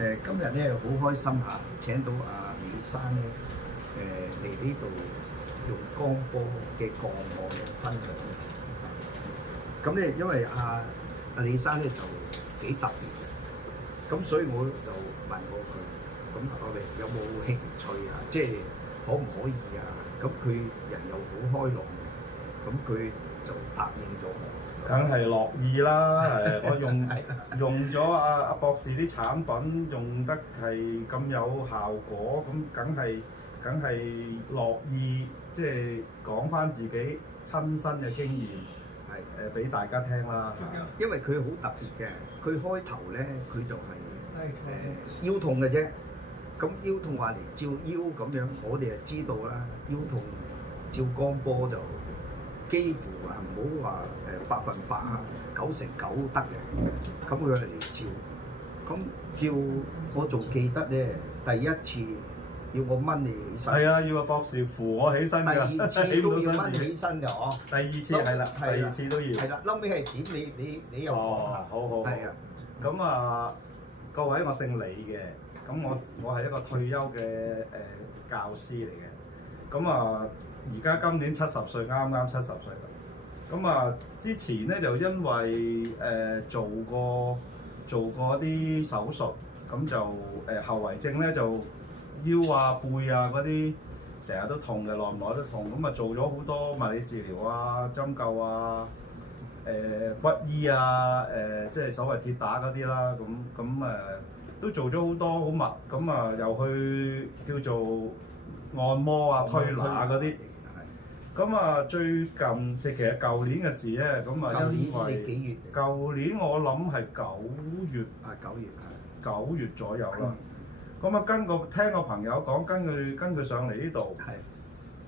今日咧好開心嚇，請到阿李生咧嚟呢度用光波嘅個案嚟分享。咁咧因為阿李生咧就幾特別嘅，咁所以我就問過佢，咁我哋有冇興趣啊？即係可唔可以啊？咁佢人又好開朗嘅，咁佢就答應咗我。梗係樂意啦！我用咗阿博士啲產品，用得係咁有效果，咁梗係樂意，即係講翻自己親身嘅經驗，係俾大家聽啦。因為佢好特別嘅，佢開頭咧佢就係腰痛嘅啫，咁腰痛話嚟照腰咁樣，我哋就知道啦，腰痛照光波就幾乎唔好話100%啊，99%得嘅。咁佢嚟照，咁照我仲記得咧，第一次要我掹你起身，係啊，要阿博士扶我起身㗎，第二次都要掹起身嘅嗬。第二次係啦，第二次都要。係啦，嬲尾係點？你又講下。好。係啊。咁啊，各位我姓李嘅，咁我係一個退休嘅教師嚟嘅，咁啊而家今年70歲，啱70歲啦。咁啊之前咧就因為做過啲手術，咁就後遺症咧就腰啊背啊嗰啲成日都痛嘅，耐唔耐都痛。咁啊做咗好多物理治療啊、針灸啊、骨醫啊、即係所謂鐵打嗰啲啦。咁都做咗好多好密，咁啊又去叫做按摩啊、推拿嗰啲。咁啊最近其實舊年嘅事咧，咁啊因為幾月？舊年我諗係9月9月左右啦。咁啊聽個朋友講，跟佢上嚟呢度。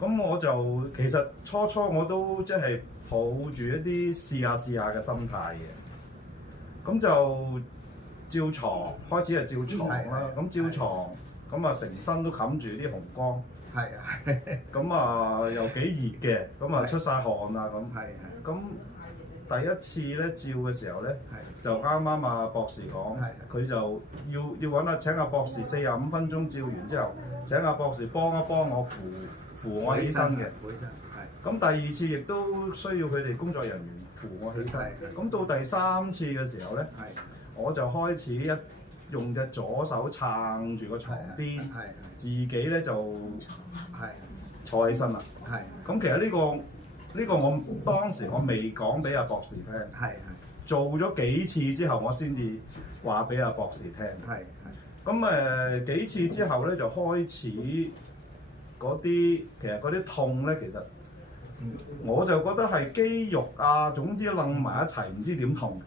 咁我就其實初我都即係抱住一啲試下嘅心態嘅。咁就照床，開始係照床啦。咁照床，咁啊成身都冚住啲紅光。係啊。咁啊又幾熱嘅，咁啊出晒汗啊咁。咁第一次咧照嘅時候咧，就啱啱阿博士講，佢就要揾請阿博士45分鐘照完之後，請阿博士幫一幫我扶我起身嘅。咁第二次亦都需要佢哋工作人員扶我起身。咁到第三次嘅時候咧，我就開始用隻左手撐住個床邊，自己咧就坐起身啦。咁其實呢個我當時我未講俾阿博士聽，做咗幾次之後，我先至話俾阿博士聽。咁幾次之後咧，就開始其實嗰啲痛咧，其實我就覺得係肌肉啊，總之擸埋一齊，唔知點痛。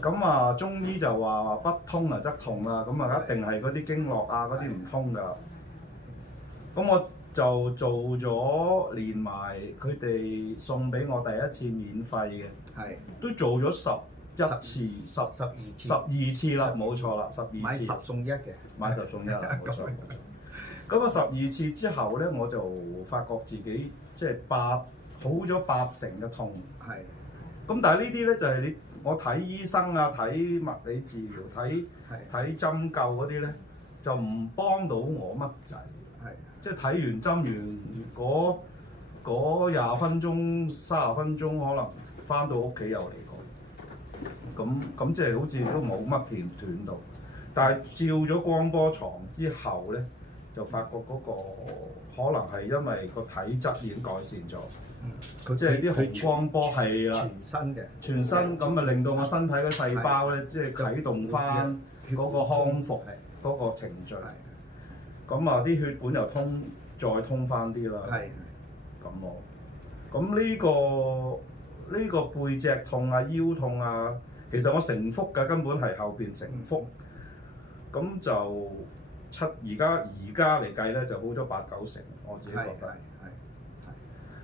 咁啊，中醫就話不通啊則痛啦，咁啊一定係嗰啲經絡啊嗰啲唔通㗎。咁我就做咗連埋佢哋送俾我第一次免費嘅，都做咗12次啦，冇錯啦，12次。買10送1嘅，買10送1啦，冇錯。咁啊12次之後咧，我就發覺自己即係好咗80%嘅痛。咁但係呢啲咧就係我睇醫生啊、睇物理治療、睇針灸嗰啲咧，就唔幫到我乜滯。即係睇完針完嗰20分鐘、30分鐘，可能翻到屋企又嚟過。咁即係好似都冇乜斷到。但係照咗光波床之後咧，就發覺嗰個可能係因為個體質已經改善咗。即係啲紅光波係啦，全身咁啊，令到我身體嘅細胞咧，即係啟動翻嗰個康復嗰個程序。咁啊，啲血管又再通翻啲啦。咁呢個背脊痛啊、腰痛啊，其實我承復㗎，根本係後邊承復。咁就而家嚟計咧，就好咗8-9成，我自己覺得。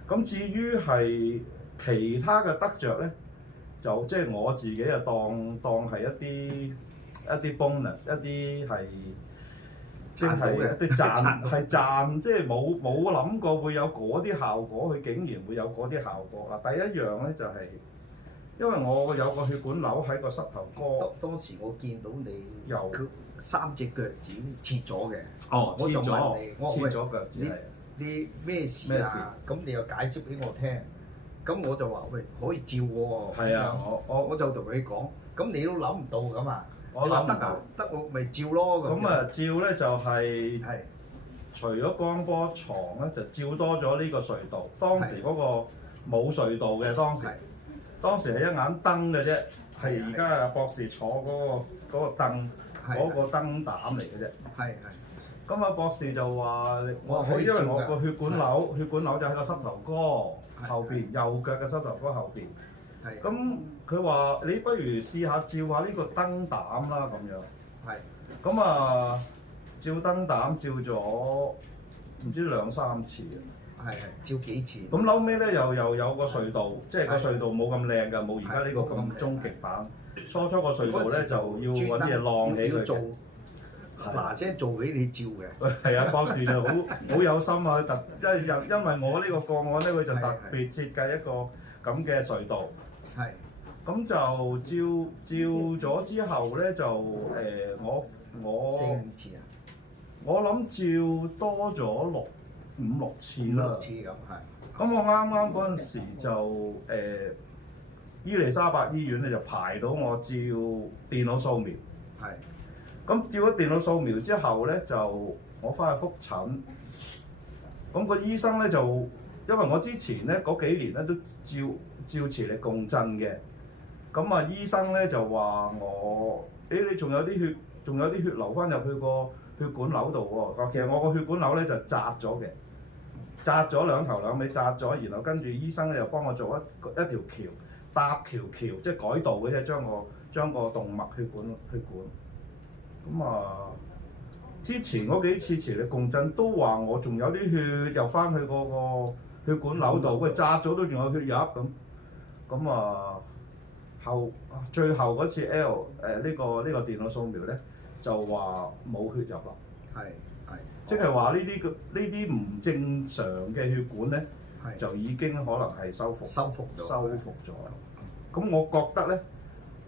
咁至於係其他嘅得着咧，就即係我自己啊當係一啲 bonus， 一啲係即係一啲賺，即係冇諗過會有嗰啲效果，佢竟然會有嗰啲效果。嗱，第一樣咧就係因為我有個血管瘤喺個膝頭哥。當時我見到你有3隻腳趾切咗嘅。哦，我就問你，切咗腳趾係。你咩事啊？咁你又解釋俾我聽。咁我就話喂，可以照喎。係啊，我就同你講，咁你都諗唔到咁啊？我諗唔到。得我咪照咯。咁啊，照咧就係除咗光波床咧，就照多咗呢個隧道。當時嗰個冇隧道嘅，當時係一眼燈嘅啫，係而家阿博士坐嗰個燈嗰個燈膽嚟嘅啫。係。咁阿博士就話：因為我個血管瘤就喺個膝頭哥後邊，右腳嘅膝頭哥後邊。咁佢話：你不如試下照下呢個燈膽啦，咁樣。咁啊，照燈膽照咗唔知2-3次啊。照幾次？咁後尾咧又有個隧道，即係個隧道冇咁靚㗎，冇而家呢個咁終極版。初個隧道咧就要揾啲嘢晾起佢嘅。嗱聲做俾你照嘅。係啊，博士就好有心啊！因為我呢個個案咧，佢就特別設計一個咁嘅隧道。咁就照咗之後咧，就我4-5次啊。我諗照多咗5-6次啦。5-6次咁係。咁我啱啱嗰陣時就伊利沙伯醫院咧就排到我照電腦掃描。咁照咗電腦掃描之後咧，就我翻去覆診。咁個醫生咧就因為我之前咧嗰幾年咧都照磁力共振嘅。咁啊，醫生咧就話我，你仲有啲血流翻入去個血管瘤度喎。其實我個血管瘤咧就窄咗嘅，窄咗兩頭兩尾窄咗，然後跟住醫生咧又幫我做一條橋，搭橋即係改道嘅啫，將個動脈血管。咁啊，之前嗰幾次磁力共振都話我仲有啲血又翻去嗰個血管瘤度，喂，窄咗都仲有血入咁。咁啊，最後嗰次呢個電腦掃描咧就話冇血入啦。即係話呢啲唔正常嘅血管咧，就已經可能係修復咗。咁我覺得咧，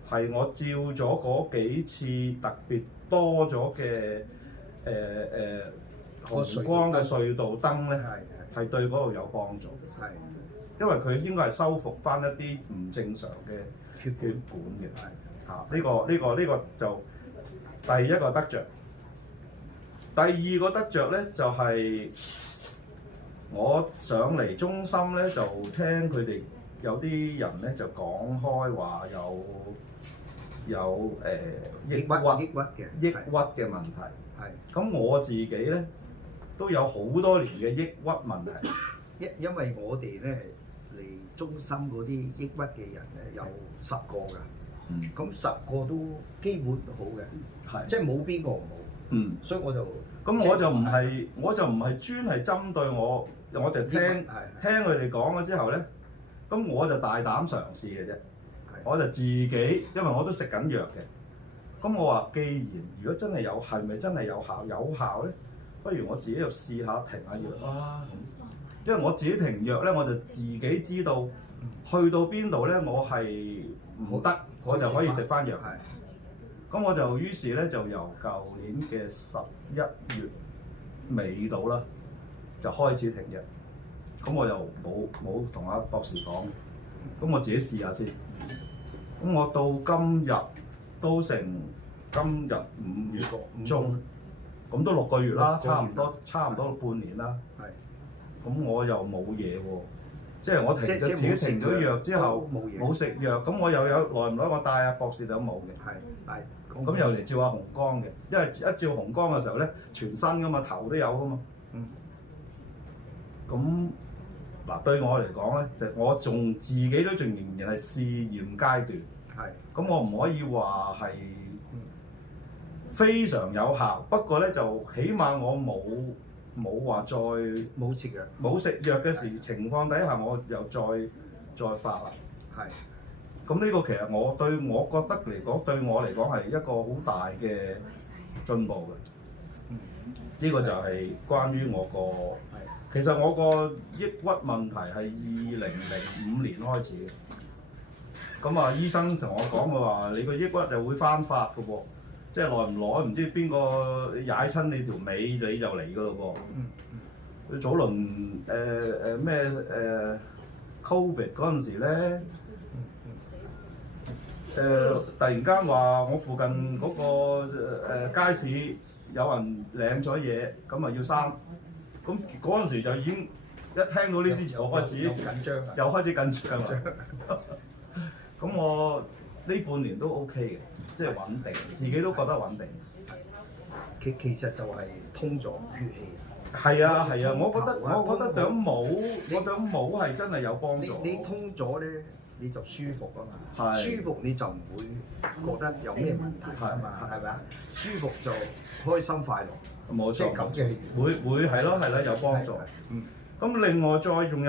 係我照咗嗰幾次特別多咗嘅紅光嘅隧道燈咧，係對嗰度有幫助。因為佢應該係修復翻一啲唔正常嘅血管嘅。呢個就第一個得着。第二個得着咧就係我上嚟中心咧，就聽佢哋有啲人咧就講開話有抑鬱嘅問題。咁我自己咧都有好多年嘅抑鬱問題。因為我哋咧嚟中心嗰啲抑鬱嘅人咧有10個㗎。咁10個都基本好嘅，即係冇邊個唔好。所以我就唔係專係針對我就聽佢哋講咗之後咧，咁我就大膽嘗試嘅啫。我就自己，因為我都食緊藥嘅。咁我話，既然如果真係係咪真係有效咧？不如我自己又試下停下藥啦。因為我自己停藥咧，我就自己知道去到邊度咧，我係唔得，我就可以食翻藥。咁我就於是咧就由舊年嘅11月尾到啦，就開始停藥。咁我又冇同阿博士講，咁我自己試下先。咁我到今日都成今日5月中，咁都6個月啦，差唔多半年啦。咁我又冇嘢喎，即係我自己停咗藥之後冇食藥，咁我又有耐唔耐我帶阿博士就冇嘅。咁又嚟照下紅光嘅，因為一照紅光嘅時候咧，全身噶嘛，頭都有噶嘛。咁嗱，對我嚟講咧，就我自己都仍然係試驗階段。咁我唔可以話係非常有效，不過咧就起碼我冇話再冇食藥嘅情況底下，我又再發啦。咁呢個其實我覺得嚟講，對我嚟講係一個好大嘅進步嘅。呢個就係關於我其實我個抑鬱問題係2005年開始嘅。咁啊醫生同我講嘅話，你個抑鬱就會翻發嘅喎，即係耐唔耐唔知邊個踩親你條尾你就嚟嘅咯噃。佢早輪咩Covid 嗰陣時咧，突然間話我附近嗰個街市有人領咗嘢，咁啊要刪，咁嗰陣時就已經一聽到呢啲就開始緊張啊，又開始緊張啦。咁我呢半年都 OK 嘅，即係穩定，自己都覺得穩定。其實就係通咗血氣。係啊係啊，我覺得頂帽嗰頂帽係真係有幫助。你通咗咧，你就舒服啊嘛，係舒服你就唔會覺得有咩問題啊嘛，係咪啊？舒服就開心快樂，冇錯，即係咁嘅。會係咯有幫助。咁另外再仲有